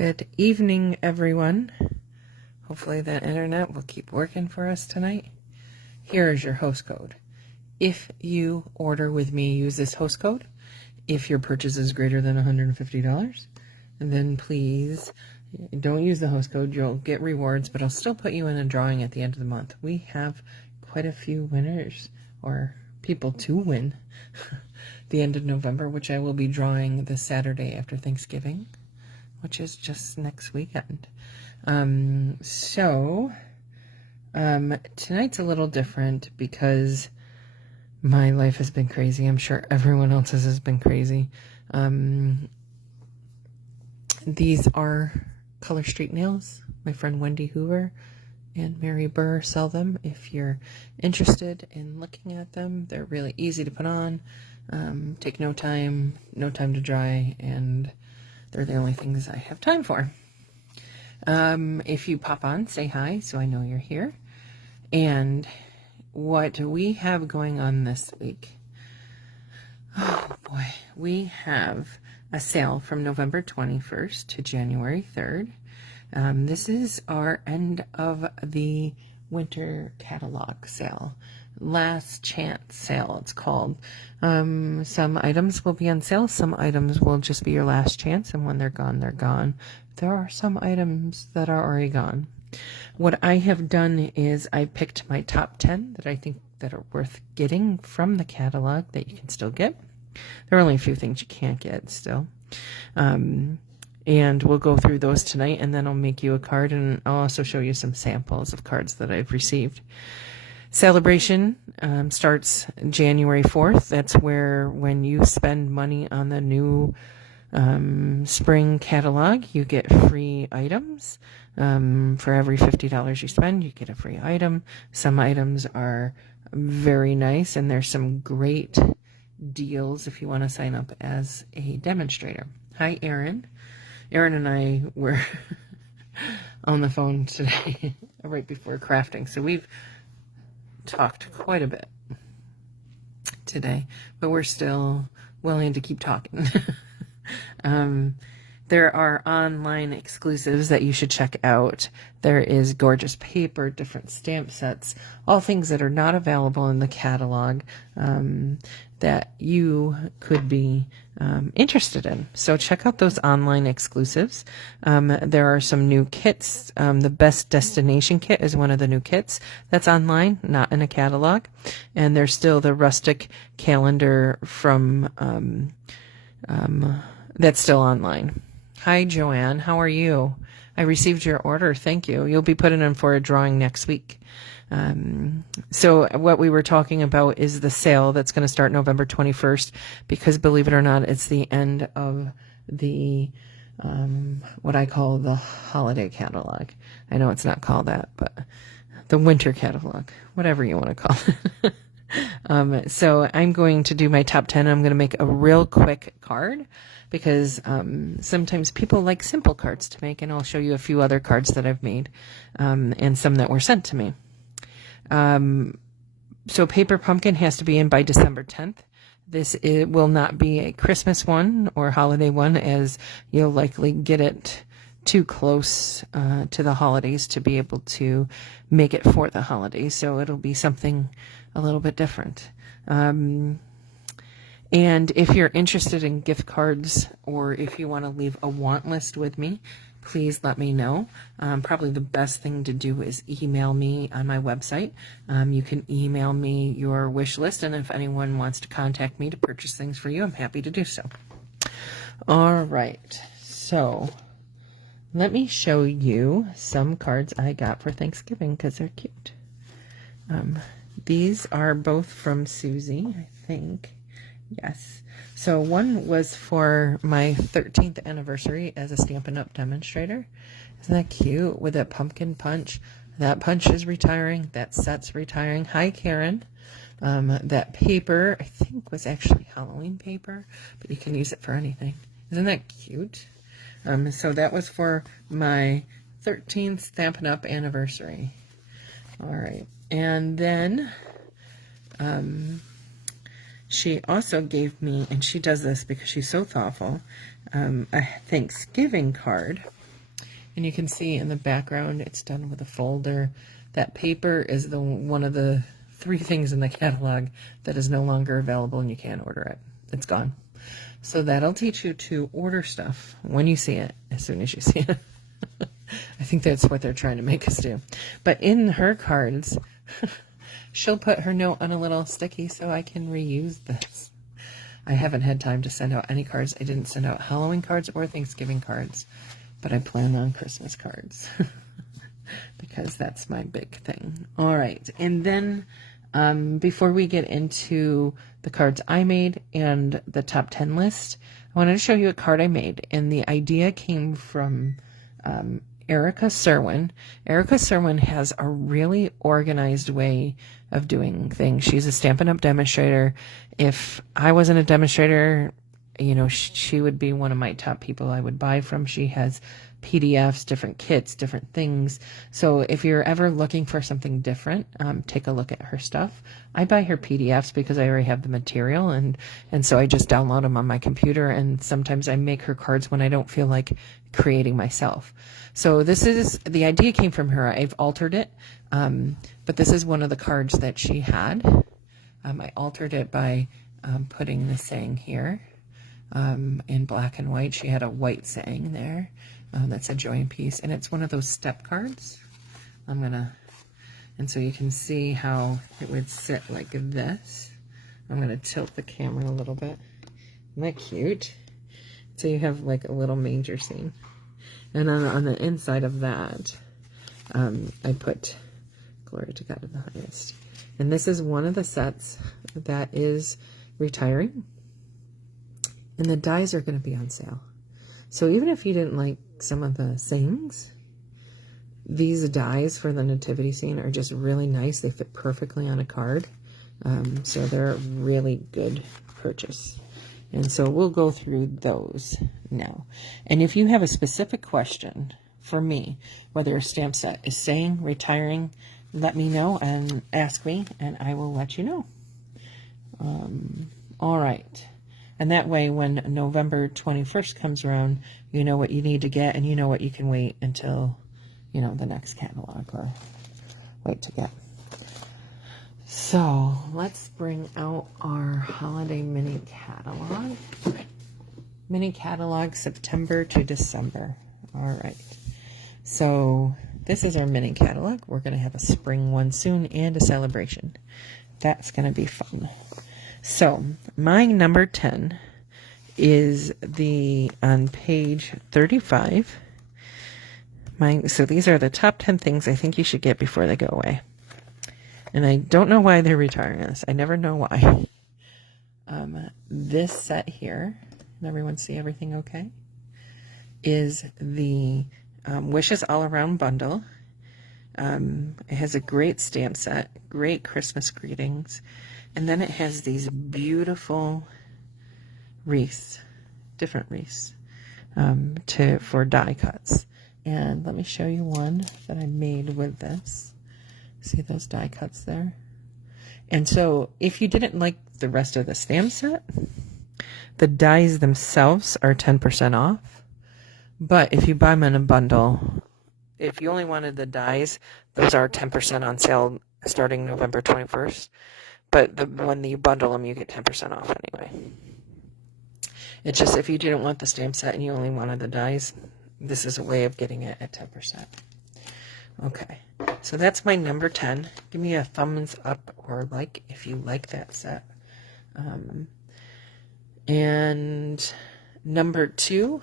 Good evening, everyone. Hopefully that internet will keep working for us tonight. Here is your host code. If you order with me, use this host code. If your purchase is greater than $150, then please don't use the host code. You'll get rewards, but I'll still put you in a drawing at the end of the month. We have quite a few winners, or people to win, the end of November, which I will be drawing this Saturday after Thanksgiving, which is just next weekend. Tonight's a little different because my life has been crazy. I'm sure everyone else's has been crazy. These are Color Street nails. My friend Wendy Hoover and Mary Burr sell them. If you're interested in looking at them, they're really easy to put on. Take no time to dry, and they're the only things I have time for. If you pop on, say hi so I know you're here. And what we have going on this week, oh boy, we have a sale from November 21st to January 3rd. This is our end of the winter catalog sale. Last chance sale, it's called. Some items will be on sale. Some items will just be your last chance, and when they're gone, they're gone. There are some items that are already gone. What I have done is I picked my top 10 that I think that are worth getting from the catalog that you can still get. There are only a few things you can't get still. And we'll go through those tonight, and then I'll make you a card, and I'll also show you some samples of cards that I've received. Celebration starts January 4th. That's when you spend money on the new spring catalog, you get free items. For every $50 you spend, you get a free item. Some items are very nice, and there's some great deals if you want to sign up as a demonstrator. Hi, Erin. Erin and I were on the phone today right before crafting, so we've talked quite a bit today, but we're still willing to keep talking. There are online exclusives that you should check out. There is gorgeous paper, different stamp sets, all things that are not available in the catalog that you could be interested in. So check out those online exclusives. There are some new kits. The Best Destination kit is one of the new kits that's online, not in a catalog. And there's still the rustic calendar from that's still online. Hi, Joanne. How are you? I received your order. Thank you. You'll be putting in for a drawing next week. So what we were talking about is the sale that's going to start November 21st, because believe it or not, it's the end of the what I call the holiday catalog. I know it's not called that, but the winter catalog, whatever you want to call it. So I'm going to do my top 10. I'm going to make a real quick card because sometimes people like simple cards to make, and I'll show you a few other cards that I've made and some that were sent to me. So Paper Pumpkin has to be in by December 10th. It will not be a Christmas one or holiday one, as you'll likely get it too close to the holidays to be able to make it for the holidays. So it'll be something a little bit different. And if you're interested in gift cards, or if you want to leave a want list with me, please let me know. Probably the best thing to do is email me on my website. You can email me your wish list, and if anyone wants to contact me to purchase things for you, I'm happy to do so. All right, so let me show you some cards I got for Thanksgiving because they're cute. These are both from Susie, I think. Yes. So one was for my 13th anniversary as a Stampin' Up! Demonstrator. Isn't that cute? With that pumpkin punch. That punch is retiring. That set's retiring. Hi, Karen. That paper, I think, was actually Halloween paper, but you can use it for anything. Isn't that cute? So that was for my 13th Stampin' Up! Anniversary. All right. And then she also gave me, and she does this because she's so thoughtful, a Thanksgiving card And you can see in the background, it's done with a folder. That paper is one of the 3 things in the catalog that is no longer available and you can't order it. It's gone. So that'll teach you to order stuff when you see it, as soon as you see it. I think that's what they're trying to make us do. But in her cards, she'll put her note on a little sticky so I can reuse this. I haven't had time to send out any cards. I didn't send out Halloween cards or Thanksgiving cards, but I plan on Christmas cards because that's my big thing. All right. And then before we get into the cards I made and the top 10 list, I wanted to show you a card I made. And the idea came from Erica Serwin. Erica Serwin has a really organized way of doing things. She's a Stampin' Up! Demonstrator. If I wasn't a demonstrator, you know, she would be one of my top people I would buy from. She has PDFs, different kits, different things. So if you're ever looking for something different, take a look at her stuff. I buy her PDFs because I already have the material, and so I just download them on my computer, and sometimes I make her cards when I don't feel like creating myself. So this is, the idea came from her. I've altered it, but this is one of the cards that she had. I altered it by putting the saying here in black and white. She had a white saying there that said joy and peace, and it's one of those step cards. And so you can see how it would sit like this. I'm gonna tilt the camera a little bit. Isn't that cute? So you have like a little manger scene. And on the inside of that, I put glory to God in the highest. And this is one of the sets that is retiring. And the dies are going to be on sale. So even if you didn't like some of the sayings, these dies for the nativity scene are just really nice. They fit perfectly on a card. So they're a really good purchase. And so we'll go through those now. And if you have a specific question for me, whether a stamp set is saying, retiring, let me know and ask me, and I will let you know. All right. And that way, when November 21st comes around, you know what you need to get, and you know what you can wait until, you know, the next catalog or wait to get. So let's bring out our holiday mini catalog. Mini catalog September to December. All right. So this is our mini catalog. We're going to have a spring one soon and a celebration. That's going to be fun. So my number 10 is on page 35. So these are the top 10 things I think you should get before they go away. And I don't know why they're retiring this. I never know why. This set here, can everyone see everything okay? Is the Wishes All Around bundle. It has a great stamp set, great Christmas greetings, and then it has these beautiful wreaths, different wreaths, for die cuts. And let me show you one that I made with this. See those die cuts there? And so if you didn't like the rest of the stamp set, the dies themselves are 10% off. But if you buy them in a bundle, if you only wanted the dies, those are 10% on sale starting November 21st. But when you bundle them, you get 10% off anyway. It's just if you didn't want the stamp set and you only wanted the dies, this is a way of getting it at 10%. Okay, so that's my number 10. Give me a thumbs up or like if you like that set. And number 2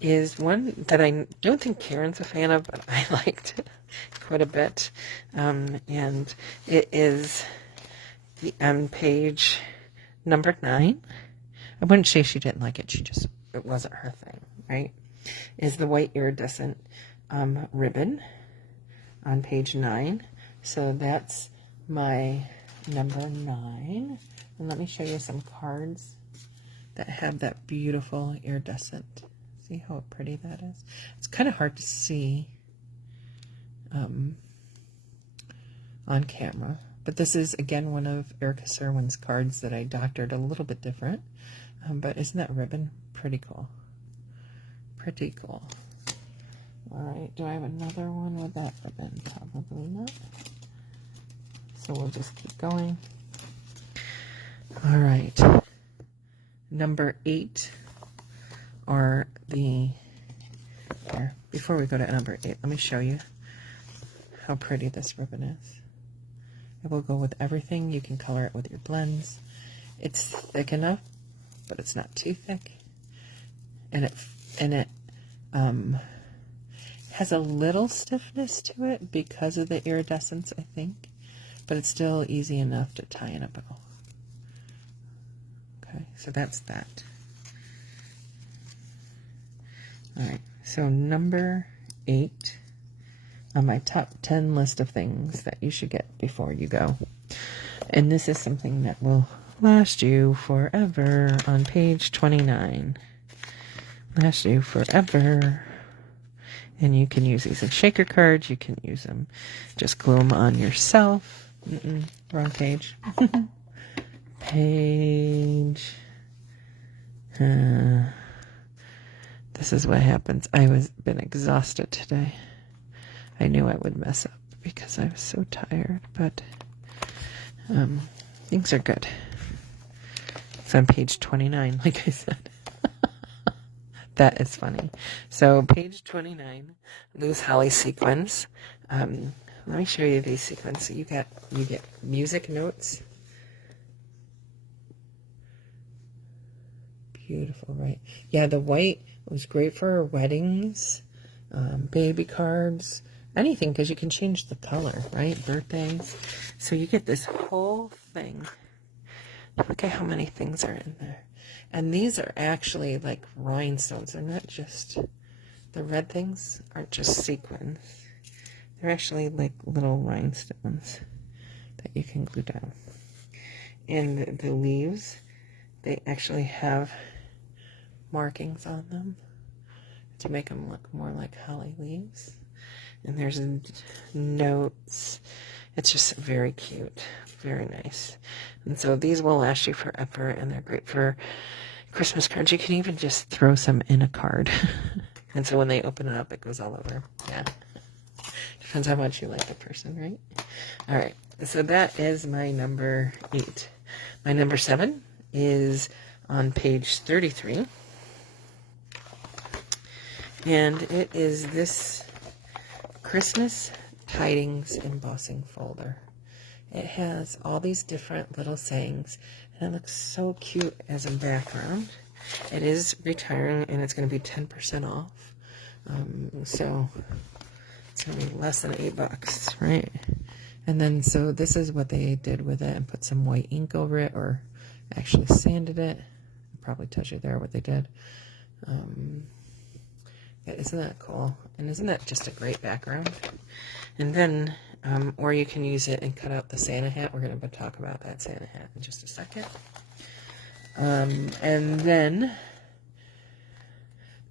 is one that I don't think Karen's a fan of, but I liked it quite a bit. And it is on page number 9. I wouldn't say she didn't like it. It wasn't her thing, right? Is the white iridescent ribbon on page 9. So that's my number 9. And let me show you some cards that have that beautiful iridescent. See how pretty that is? It's kind of hard to see on camera. But this is, again, one of Erica Serwin's cards that I doctored a little bit different. But isn't that ribbon pretty cool? Pretty cool. Alright, do I have another one with that ribbon? Probably not. So we'll just keep going. Alright. Number 8 are the... Here, before we go to number 8, let me show you how pretty this ribbon is. It will go with everything. You can color it with your blends. It's thick enough, but it's not too thick. And it has a little stiffness to it because of the iridescence, I think. But it's still easy enough to tie in a bow. Okay, so that's that. Alright, so number 8 on my top 10 list of things that you should get before you go. And this is something that will last you forever on page 29. Last you forever. And you can use these as shaker cards. You can use them. Just glue them on yourself. Wrong page. Page. This is what happens. I was been exhausted today. I knew I would mess up because I was so tired, but things are good. It's on page 29, like I said. That is funny. So page 29, loose holly sequins. Let me show you these sequins. So you get music notes. Beautiful, right? Yeah, the white was great for weddings, baby cards, anything, because you can change the color, right? Birthdays. So you get this whole thing. Look at how many things are in there. And these are actually like rhinestones. They're not just, the red things aren't just sequins. They're actually like little rhinestones that you can glue down. And the leaves, they actually have markings on them to make them look more like holly leaves. And there's notes. It's just very cute. Very nice. And so these will last you forever, and they're great for Christmas cards. You can even just throw some in a card. And so when they open it up, it goes all over. Yeah. Depends how much you like the person, right? All right. So that is my number 8. My number 7 is on page 33. And it is this Christmas Tidings embossing folder. It has all these different little sayings, and it looks so cute as a background. It is retiring, and it's going to be 10% off. So it's going to be less than $8, right? And then, so this is what they did with it, and put some white ink over it, or actually sanded it. It probably tells you there what they did. Yeah, isn't that cool? And isn't that just a great background? And then, or you can use it and cut out the Santa hat. We're going to talk about that Santa hat in just a second. And then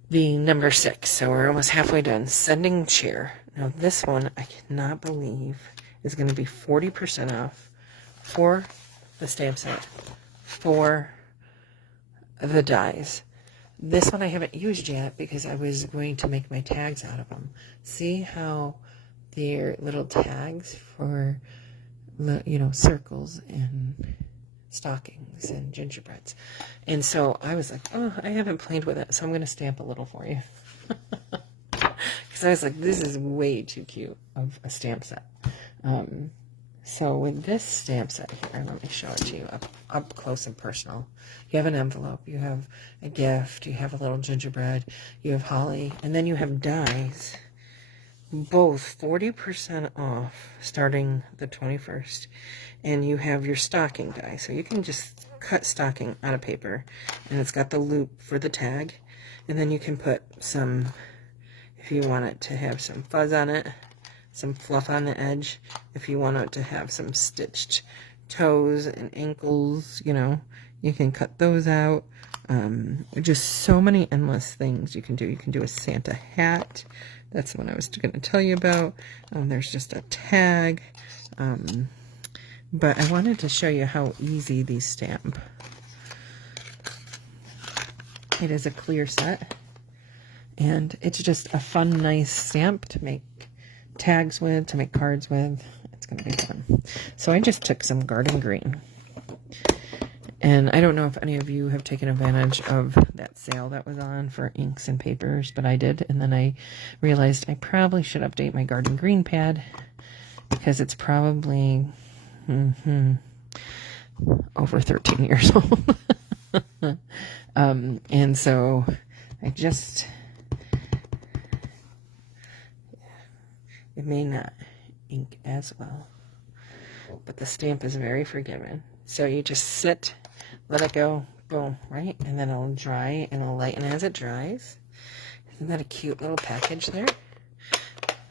the number 6. So we're almost halfway done. Sending cheer. Now this one, I cannot believe, is going to be 40% off for the stamp set, for the dies. This one I haven't used yet because I was going to make my tags out of them. See how they're little tags for, you know, circles and stockings and gingerbreads. And so I was like, oh, I haven't played with it, so I'm going to stamp a little for you. Because I was like, this is way too cute of a stamp set. So with this stamp set here, let me show it to you up close and personal. You have an envelope, you have a gift, you have a little gingerbread, you have holly, and then you have dies. Both 40% off starting the 21st. And you have your stocking die. So you can just cut stocking out of paper. And it's got the loop for the tag. And then you can put some, if you want it to have some fuzz on it, some fluff on the edge. If you want it to have some stitched toes and ankles, you know, you can cut those out. Just so many endless things you can do. You can do a Santa hat. That's the one I was going to tell you about. There's just a tag. But I wanted to show you how easy these stamp. It is a clear set. And it's just a fun, nice stamp to make tags with, to make cards with. It's going to be fun. So I just took some garden green. And I don't know if any of you have taken advantage of that sale that was on for inks and papers, but I did. And then I realized I probably should update my garden green pad because it's probably over 13 years old. And so I just, it may not ink as well, but the stamp is very forgiving. So you just sit, let it go, boom, right? And then it'll dry and it'll lighten as it dries. Isn't that a cute little package there?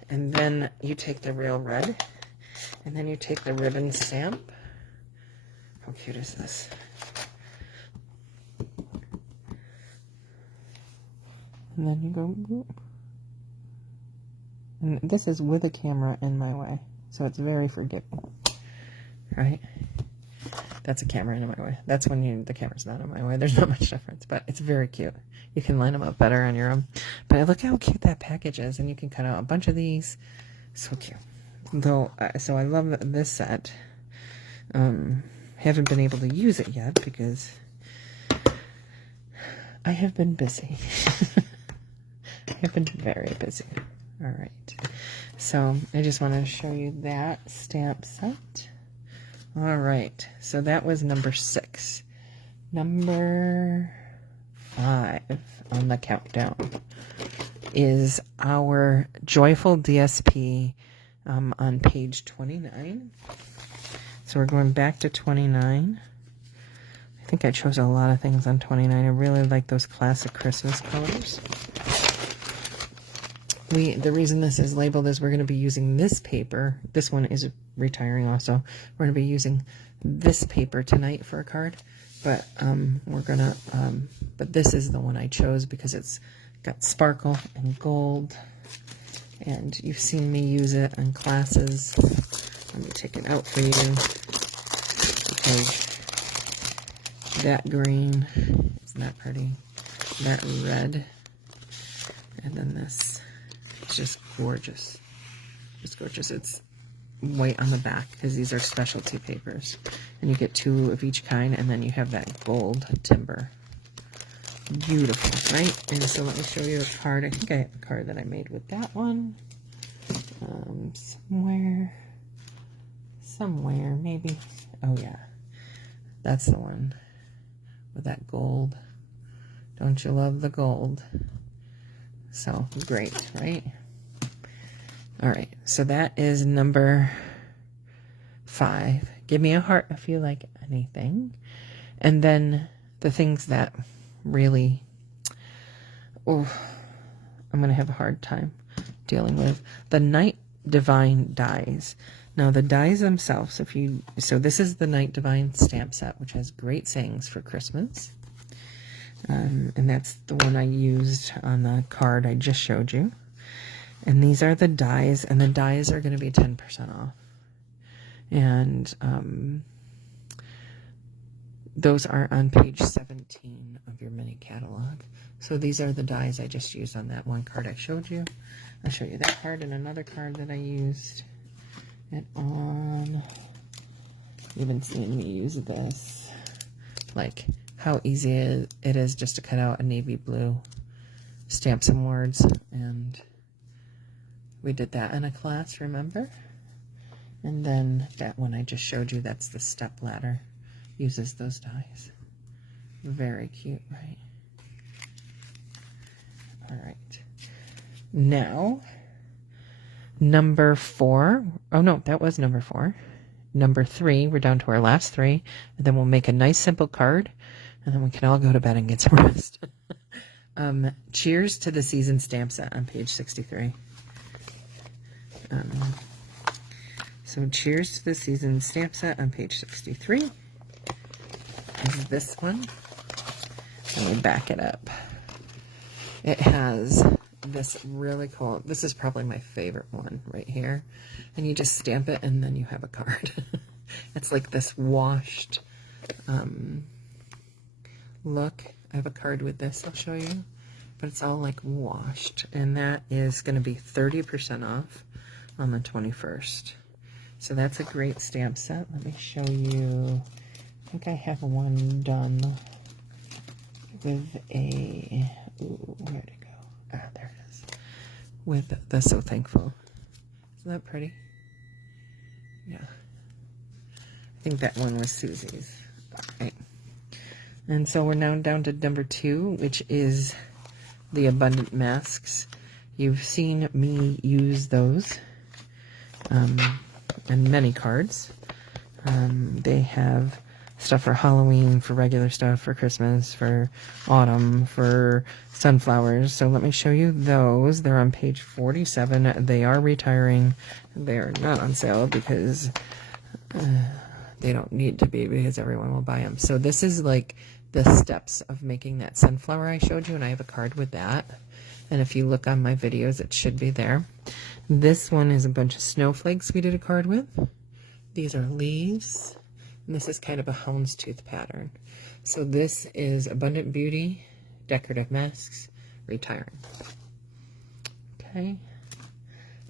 And then you take the real red, and then you take the ribbon stamp. How cute is this? And then you go, boop. And this is with a camera in my way, so it's very forgiving, right? That's a camera in my way. That's when the camera's not in my way. There's not much difference, but it's very cute. You can line them up better on your own. But look how cute that package is, and you can cut out a bunch of these. So cute. Though, so I love this set. Haven't been able to use it yet because I have been busy. I have been very busy. All right. So I just want to show you that stamp set. All right, so that was number 6. Number 5 on the countdown is our Joyful DSP on page 29. So we're going back to 29. I think I chose a lot of things on 29. I really like those classic Christmas colors. The reason this is labeled is we're going to be using this paper. This one is retiring also. We're going to be using this paper tonight for a card, but but this is the one I chose because it's got sparkle and gold, and you've seen me use it in classes. Let me take it out for you because that green, isn't that pretty? That red, and then this. It's just gorgeous. Just gorgeous. It's white on the back because these are specialty papers. And you get 2 of each kind, and then you have that gold timber. Beautiful, right? And so let me show you a card. I think I have a card that I made with that one. Somewhere, maybe. Oh, yeah. That's the one with that gold. Don't you love the gold? So, great, right? All right, so that is number 5. Give me a heart if you like anything. And then the things that really, I'm going to have a hard time dealing with. The Night Divine dies. Now, the dies themselves, so this is the Night Divine stamp set, which has great sayings for Christmas. And that's the one I used on the card I just showed you. And these are the dies, and the dies are going to be 10% off. And those are on page 17 of your mini catalog. So these are the dies I just used on that one card I showed you. I'll show you that card and another card that I used. And on, you've been seeing me use this. Like, how easy it is just to cut out a navy blue, stamp some words, and we did that in a class, remember? And then that one I just showed you, that's the step ladder, uses those dies. Very cute, right? All right. Now, number 4. Oh, no, that was number 4. Number 3, we're down to our last 3, and then we'll make a nice simple card, and then we can all go to bed and get some rest. Cheers to the Season stamp set on page 63. So cheers to the Season stamp set on page 63 is this one. Let me back it up. It has this really cool, this is probably my favorite one right here. And you just stamp it and then you have a card. It's like this washed look. I have a card with this I'll show you. but it's all like washed. And that is going to be 30% off on the 21st. So that's a great stamp set. Let me show you. I think I have one done with a, ooh, where'd it go? Ah, there it is. With the So Thankful. Isn't that pretty? Yeah. I think that one was Susie's. All right. And so we're now down to number 2, which is the Abundant Masks. You've seen me use those in many cards. They have stuff for Halloween, for regular stuff, for Christmas, for autumn, for sunflowers. So let me show you those. They're on page 47. They are retiring. They are not on sale because they don't need to be, because everyone will buy them. So this is like the steps of making that sunflower I showed you, and I have a card with that. And if you look on my videos, it should be there. This one is a bunch of snowflakes we did a card with. These are leaves, and this is kind of a houndstooth pattern. So this is Abundant Beauty, Decorative Masks, Retiring. Okay.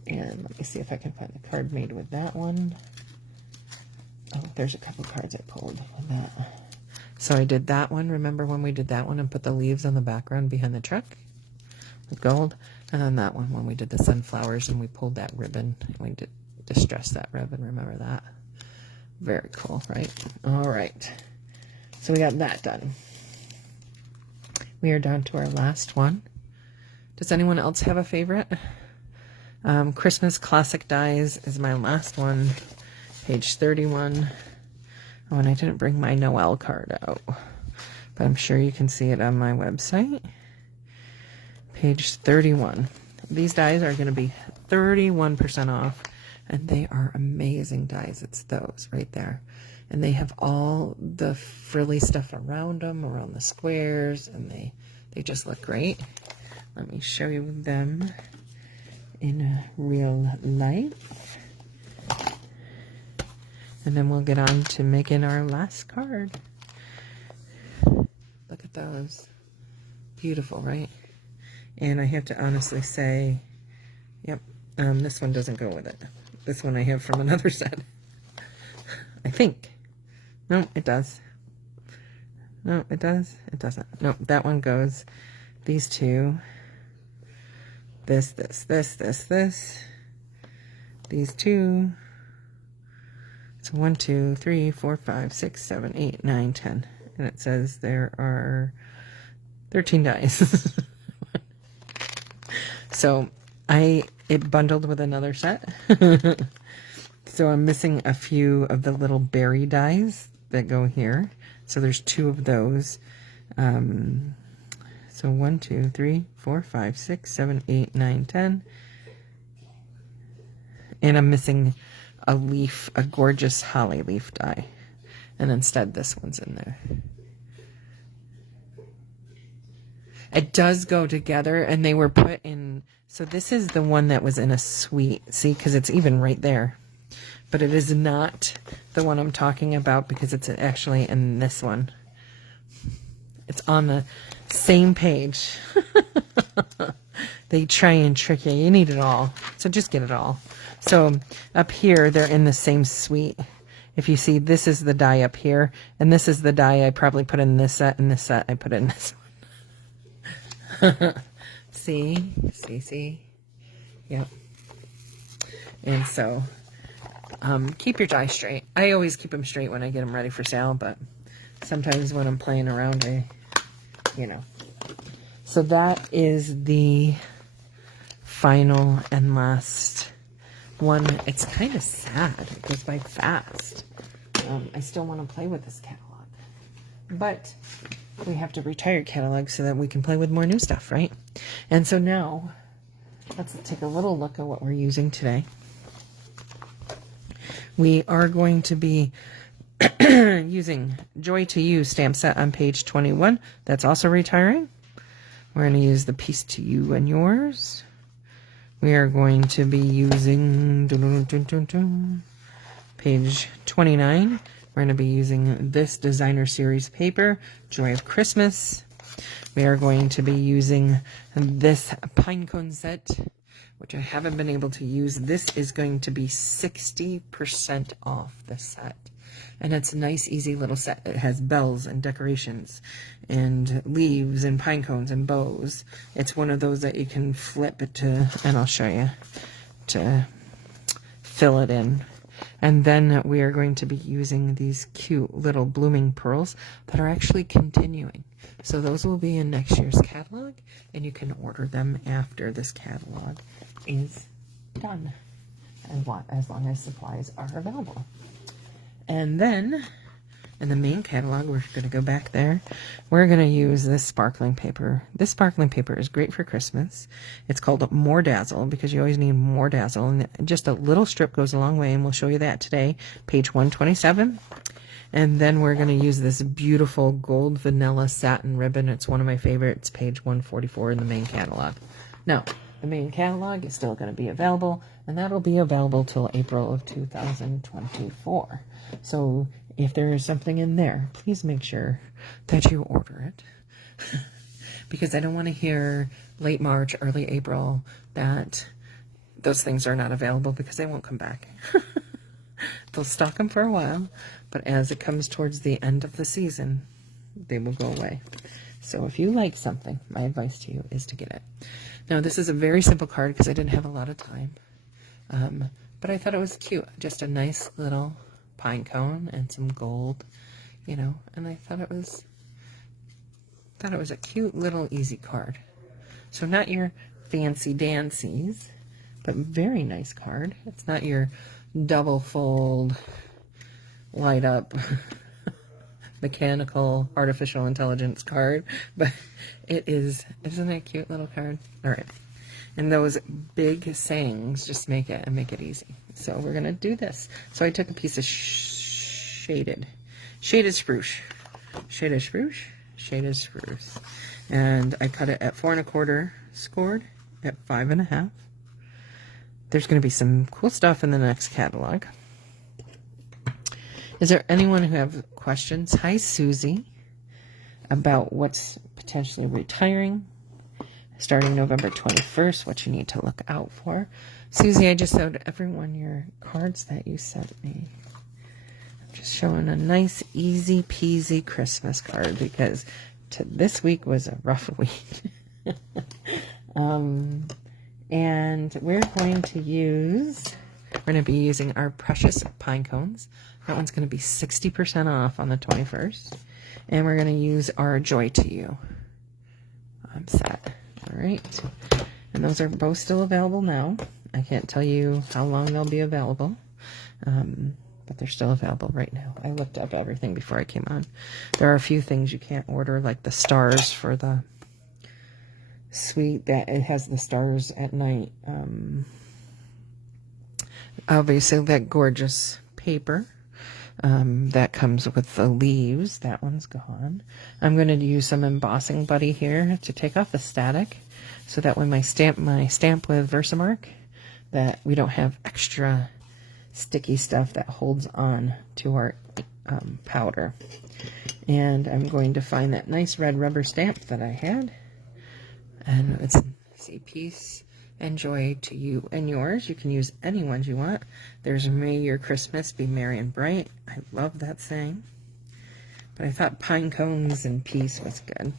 And let me see if I can find the card made with that one. Oh, there's a couple cards I pulled with that. So I did that one. Remember when we did that one and put the leaves on the background behind the truck with gold? And then that one when we did the sunflowers and we pulled that ribbon. And we did distress that ribbon. Remember that? Very cool, right? All right. So we got that done. We are down to our last one. Does anyone else have a favorite? Christmas Classic Dies is my last one. Page 31. Oh, and I didn't bring my Noel card out, but I'm sure you can see it on my website. Page 31. These dies are going to be 31% off, and they are amazing dies. It's those right there. And they have all the frilly stuff around them, around the squares, and they just look great. Let me show you them in real life. And then we'll get on to making our last card. Look at those. Beautiful, right? And I have to honestly say, yep, this one doesn't go with it. This one I have from another set. I think. No, it does. No, it does. It doesn't. No, that one goes. These two. This. These two. So 1, 2, 3, 4, 5, 6, 7, 8, 9, 10. And it says there are 13 dies. So it bundled with another set. So I'm missing a few of the little berry dies that go here. So there's 2 of those. So 1, 2, 3, 4, 5, 6, 7, 8, 9, 10. And I'm missing a leaf, a gorgeous holly leaf die. And instead this one's in there. It does go together, and they were put in, so this is the one that was in a suite. See, because it's even right there. But it is not the one I'm talking about because it's actually in this one. It's on the same page. They try and trick you. You need it all. So just get it all. So up here, they're in the same suite. If you see, this is the die up here, and this is the die I probably put in this set, and this set I put in this one. See? Yep. And so, keep your die straight. I always keep them straight when I get them ready for sale, but sometimes when I'm playing around, you know. So that is the final and last one. It's kind of sad. It goes by fast. I still want to play with this catalog, but we have to retire catalog so that we can play with more new stuff, right? And so now let's take a little look at what we're using today. We are going to be using Joy to You stamp set on page 21. That's also retiring. We're going to use the Piece to You and Yours. We are going to be using page 29. We're going to be using this designer series paper, Joy of Christmas. We are going to be using this pine cone set, which I haven't been able to use. This is going to be 60% off the set. And it's a nice, easy little set. It has bells and decorations and leaves and pine cones and bows. It's one of those that you can flip it to, and I'll show you, to fill it in. And then we are going to be using these cute little blooming pearls that are actually continuing. So those will be in next year's catalog, and you can order them after this catalog is done, as long as supplies are available. And then in the main catalog, we're going to go back there. We're going to use this sparkling paper. This sparkling paper is great for Christmas. It's called More Dazzle because you always need more dazzle. And just a little strip goes a long way, and we'll show you that today, page 127. And then we're going to use this beautiful gold vanilla satin ribbon. It's one of my favorites, page 144 in the main catalog. Now, the main catalog is still going to be available, and that'll be available till April of 2024. So if there is something in there, please make sure that you order it. Because I don't want to hear late March, early April that those things are not available, because they won't come back. They'll stock them for a while, but as it comes towards the end of the season, they will go away. So if you like something, my advice to you is to get it. Now, this is a very simple card because I didn't have a lot of time. But I thought it was cute. Just a nice little pine cone and some gold, you know, and I thought it was a cute little easy card. So not your fancy dancies, but very nice card. It's not your double fold, light up, mechanical, artificial intelligence card, but it is, isn't it a cute little card? All right. And those big sayings just make it easy. So we're going to do this. So I took a piece of shaded spruce, and I cut it at 4 1/4, scored at 5 1/2. There's going to be some cool stuff in the next catalog. Is there anyone who have questions? Hi, Susie, about what's potentially retiring starting November 21st, what you need to look out for. Susie, I just showed everyone your cards that you sent me. I'm just showing a nice, easy peasy Christmas card because this week was a rough week. And we're going to be using our precious pine cones. That one's going to be 60% off on the 21st. And we're going to use our Joy to You set. All right. And those are both still available now. I can't tell you how long they'll be available, but they're still available right now. I looked up everything before I came on. There are a few things you can't order, like the stars for the suite that it has the stars at night. Obviously, that gorgeous paper that comes with the leaves, that one's gone. I'm going to use some embossing buddy here to take off the static, so that when my stamp with Versamark, that we don't have extra sticky stuff that holds on to our powder. And I'm going to find that nice red rubber stamp that I had, and it's a piece and joy to you and yours. You can use any ones you want. There's May Your Christmas Be Merry and Bright. I love that saying. But I thought pine cones and peace was good.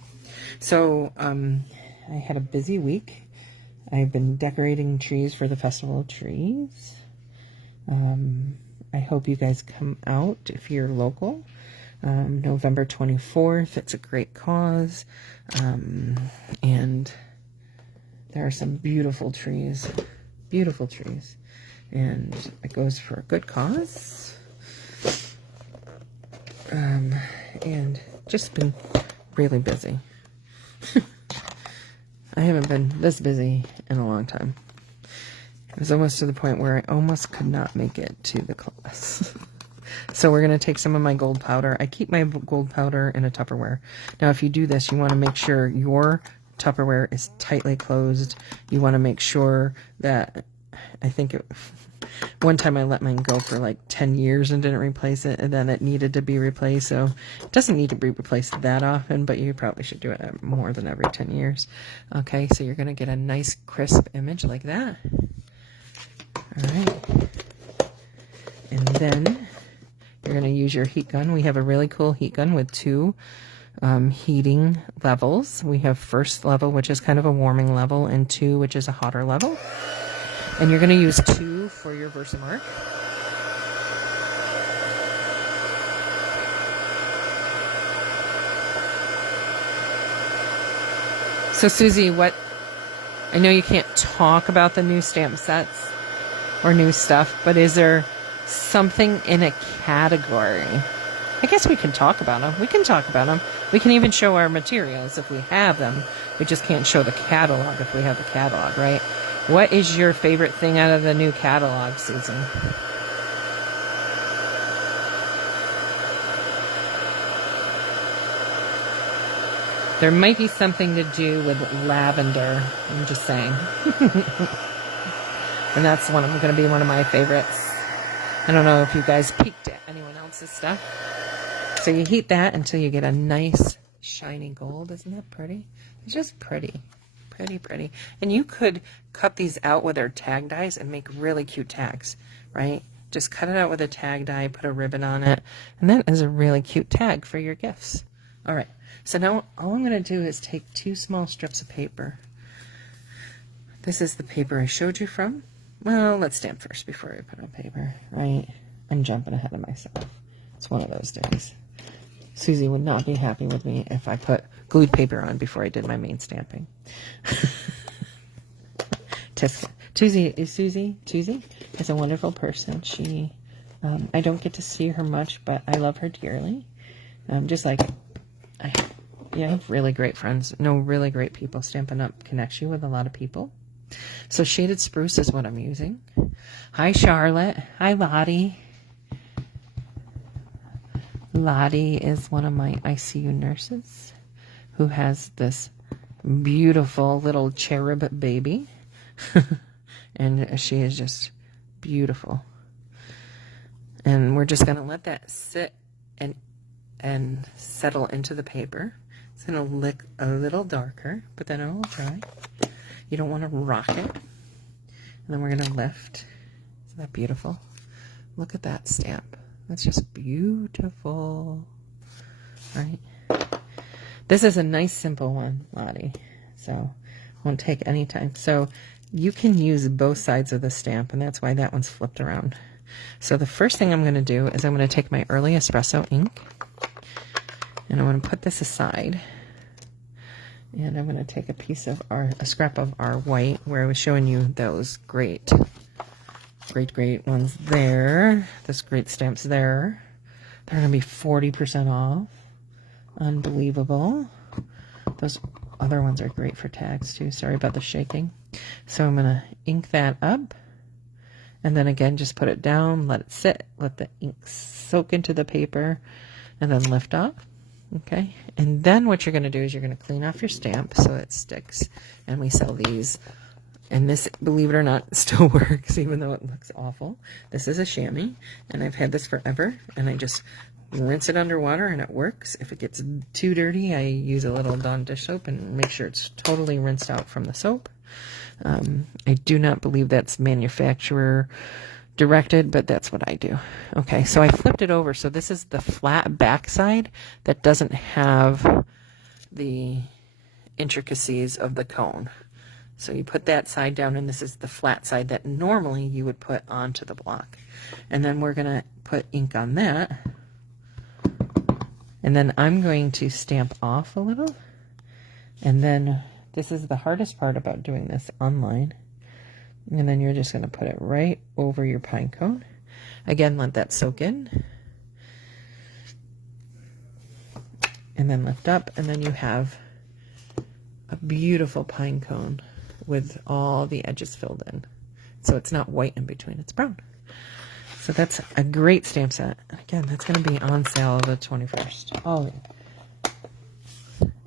So I had a busy week. I've been decorating trees for the Festival of Trees. I hope you guys come out if you're local. November 24th. It's a great cause. And there are some beautiful trees, and it goes for a good cause. And just been really busy. I haven't been this busy in a long time. It was almost to the point where I almost could not make it to the class. So we're going to take some of my gold powder. I keep my gold powder in a Tupperware. Now, if you do this, you want to make sure your Tupperware is tightly closed. You want to make sure that I think one time I let mine go for like 10 years and didn't replace it, and then it needed to be replaced. So it doesn't need to be replaced that often, but you probably should do it more than every 10 years. Okay, so you're going to get a nice crisp image like that. All right. And then you're going to use your heat gun. We have a really cool heat gun with two heating levels. We have first level, which is kind of a warming level, and 2, which is a hotter level. And you're going to use 2 for your Versamark. So Susie, I know you can't talk about the new stamp sets or new stuff, but is there something in a category? I guess we can talk about them. We can talk about them. We can even show our materials if we have them. We just can't show the catalog if we have the catalog, right? What is your favorite thing out of the new catalog, Susan? There might be something to do with lavender. I'm just saying. And that's going to be one of my favorites. I don't know if you guys peeked at anyone else's stuff. So you heat that until you get a nice shiny gold. Isn't that pretty? It's just pretty. Pretty, pretty. And you could cut these out with our tag dies and make really cute tags, right? Just cut it out with a tag die, put a ribbon on it, and that is a really cute tag for your gifts. All right, so now all I'm going to do is take 2 small strips of paper. This is the paper I showed you from. Well, let's stamp first before I put on paper, right? I'm jumping ahead of myself. It's one of those days. Susie would not be happy with me if I put glued paper on before I did my main stamping. Susie is a wonderful person. She, I don't get to see her much, but I love her dearly. Just like I have really great friends. Know really great people. Stampin' Up! Connects you with a lot of people. So Shaded Spruce is what I'm using. Hi, Charlotte. Hi, Lottie. Lottie is one of my ICU nurses who has this beautiful little cherub baby. And she is just beautiful. And we're just going to let that sit and settle into the paper. It's going to look a little darker, but then it will dry. You don't want to rock it. And then we're going to lift. Isn't that beautiful? Look at that stamp. That's just beautiful. Right? This is a nice simple one, Lottie. So won't take any time. So you can use both sides of the stamp, and that's why that one's flipped around. So the first thing I'm going to do is I'm going to take my early espresso ink, and I'm going to put this aside. And I'm going to take a scrap of our white, where I was showing you those great ones there. Those great stamps there. They're going to be 40% off. Unbelievable. Those other ones are great for tags too. Sorry about the shaking. So I'm going to ink that up. And then again, just put it down, let it sit, let the ink soak into the paper, and then lift off. Okay, and then what you're going to do is you're going to clean off your stamp so it sticks. And we sell these, and this, believe it or not, still works even though it looks awful. This is a chamois, and I've had this forever, and I just rinse it underwater and it works. If it gets too dirty, I use a little Dawn dish soap and make sure it's totally rinsed out from the soap. I do not believe that's manufacturer directed, but that's what I do. Okay, so I flipped it over. So this is the flat back side that doesn't have the intricacies of the cone. So you put that side down, and this is the flat side that normally you would put onto the block. And then we're going to put ink on that. And then I'm going to stamp off a little. And then this is the hardest part about doing this online. And then you're just going to put it right over your pine cone. Again, let that soak in. And then lift up, and then you have a beautiful pine cone with all the edges filled in. So it's not white in between, it's brown. So that's a great stamp set. And again, that's going to be on sale the 21st. Oh,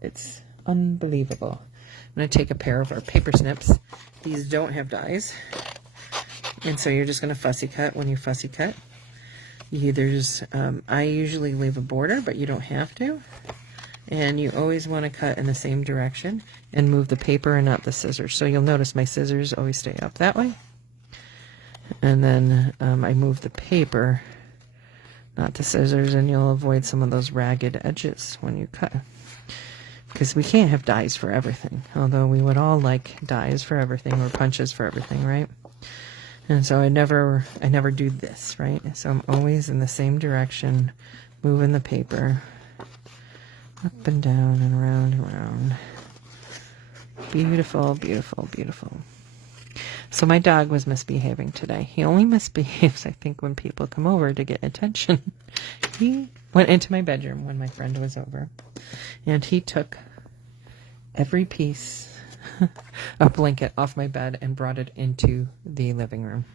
it's unbelievable. I'm going to take a pair of our paper snips. These don't have dies. And so you're just going to fussy cut. When you fussy cut, I usually leave a border, but you don't have to. And you always want to cut in the same direction and move the paper and not the scissors. So you'll notice my scissors always stay up that way. And then I move the paper, not the scissors, and you'll avoid some of those ragged edges when you cut. Because we can't have dies for everything, although we would all like dies for everything or punches for everything, right? And so I never do this, right? So I'm always in the same direction, moving the paper up and down and around and around. Beautiful, beautiful, beautiful. So my dog was misbehaving today. He only misbehaves, I think, when people come over to get attention. He went into my bedroom when my friend was over, and he took every piece of blanket off my bed and brought it into the living room.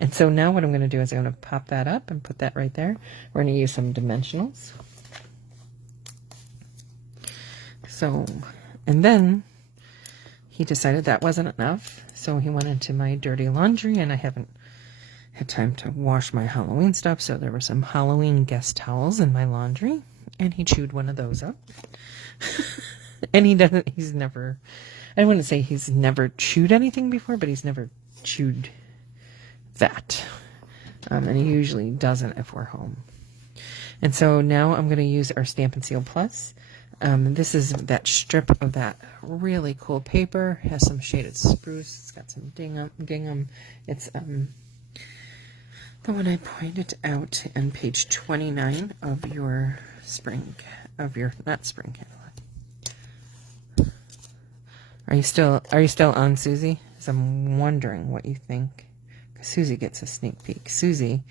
And so now what I'm going to do is I'm going to pop that up and put that right there. We're going to use some dimensionals. So, and then he decided that wasn't enough, so he went into my dirty laundry, and I haven't had time to wash my Halloween stuff, so there were some Halloween guest towels in my laundry, and he chewed one of those up. And he's never, I wouldn't say he's never chewed anything before, but he's never chewed that. And he usually doesn't if we're home. And so now I'm going to use our Stamp and Seal Plus. This is that strip of that really cool paper. It has some shaded spruce. It's got some gingham. It's the one I pointed out on page 29 of your not spring catalog. Are you still on, Susie? Because I'm wondering what you think. Because Susie gets a sneak peek. Susie,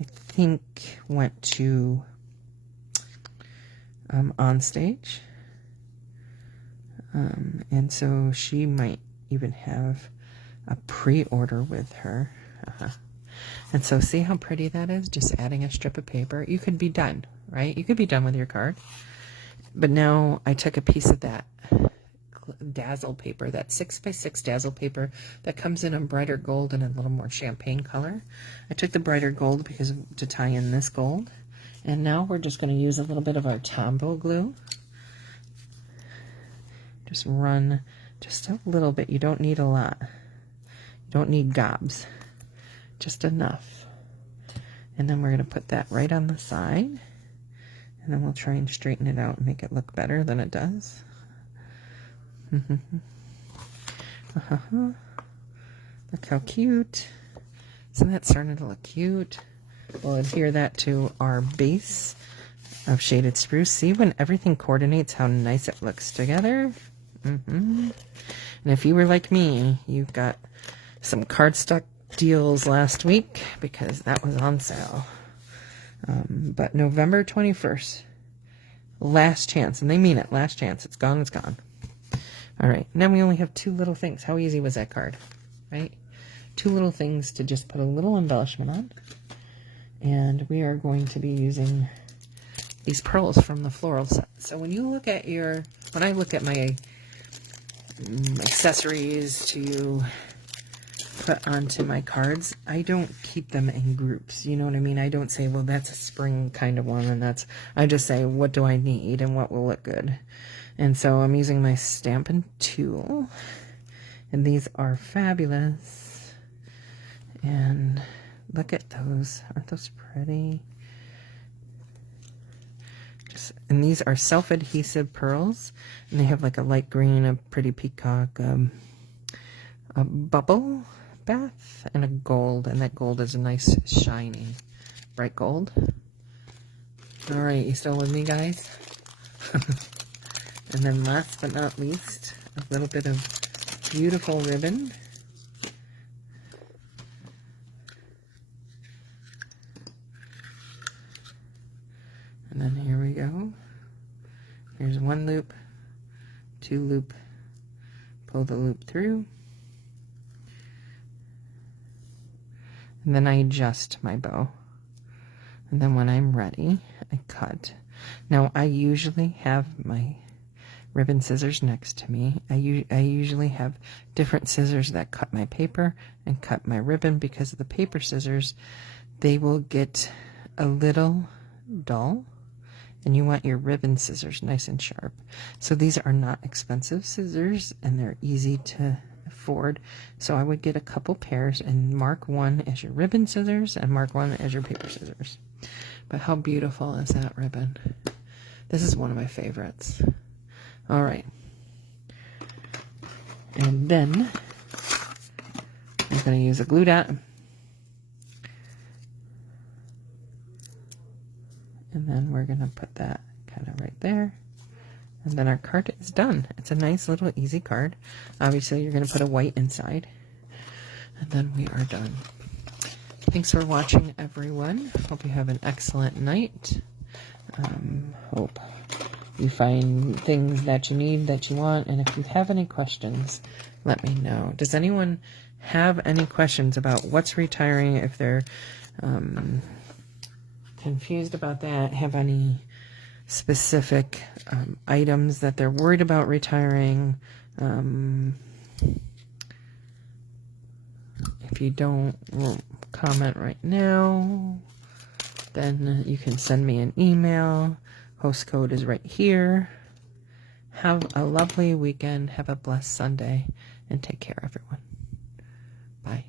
I think, went to on stage. And so she might even have a pre-order with her. And so see how pretty that is? Just adding a strip of paper. You could be done, right? You could be done with your card. But now I took a piece of that dazzle paper, that 6x6 dazzle paper that comes in a brighter gold and a little more champagne color. I took the brighter gold to tie in this gold. And now we're just going to use a little bit of our Tombow glue. Just run just a little bit. You don't need a lot. You don't need gobs. Just enough. And then we're going to put that right on the side. And then we'll try and straighten it out and make it look better than it does. Look how cute. Isn't that starting to look cute? We'll adhere that to our base of shaded spruce. See when everything coordinates how nice it looks together? And if you were like me, you got some cardstock deals last week because that was on sale. But November 21st, last chance, and they mean it, last chance. It's gone, it's gone. All right, now we only have two little things. How easy was that card, right? Two little things to just put a little embellishment on. And we are going to be using these pearls from the floral set. So when you look at when I look at my accessories to put onto my cards, I don't keep them in groups. You know what I mean? I don't say, well, that's a spring kind of one, and I just say, what do I need and what will look good? And so I'm using my Stampin' tool, and these are fabulous. And look at those. Aren't those pretty? And these are self-adhesive pearls, and they have like a light green, a pretty peacock, a bubble bath, and a gold, and that gold is a nice shiny bright gold. All right, you still with me, guys? And then last but not least, a little bit of beautiful ribbon. And then here we go. Here's one loop, two loop, pull the loop through. And then I adjust my bow. And then when I'm ready, I cut. Now I usually have my ribbon scissors next to me. I usually have different scissors that cut my paper and cut my ribbon, because of the paper scissors, they will get a little dull, and you want your ribbon scissors nice and sharp. So these are not expensive scissors, and they're easy to afford. So I would get a couple pairs and mark one as your ribbon scissors and mark one as your paper scissors. But how beautiful is that ribbon? This is one of my favorites. All right. And then I'm going to use a glue dot. And then we're going to put that kind of right there. And then our card is done. It's a nice little easy card. Obviously, you're going to put a white inside. And then we are done. Thanks for watching, everyone. Hope you have an excellent night. Hope you find things that you need, that you want. And if you have any questions, let me know. Does anyone have any questions about what's retiring? If they're confused about that, have any specific items that they're worried about retiring? If you don't comment right now, then you can send me an email. Host code is right here. Have a lovely weekend. Have a blessed Sunday. And take care, everyone. Bye.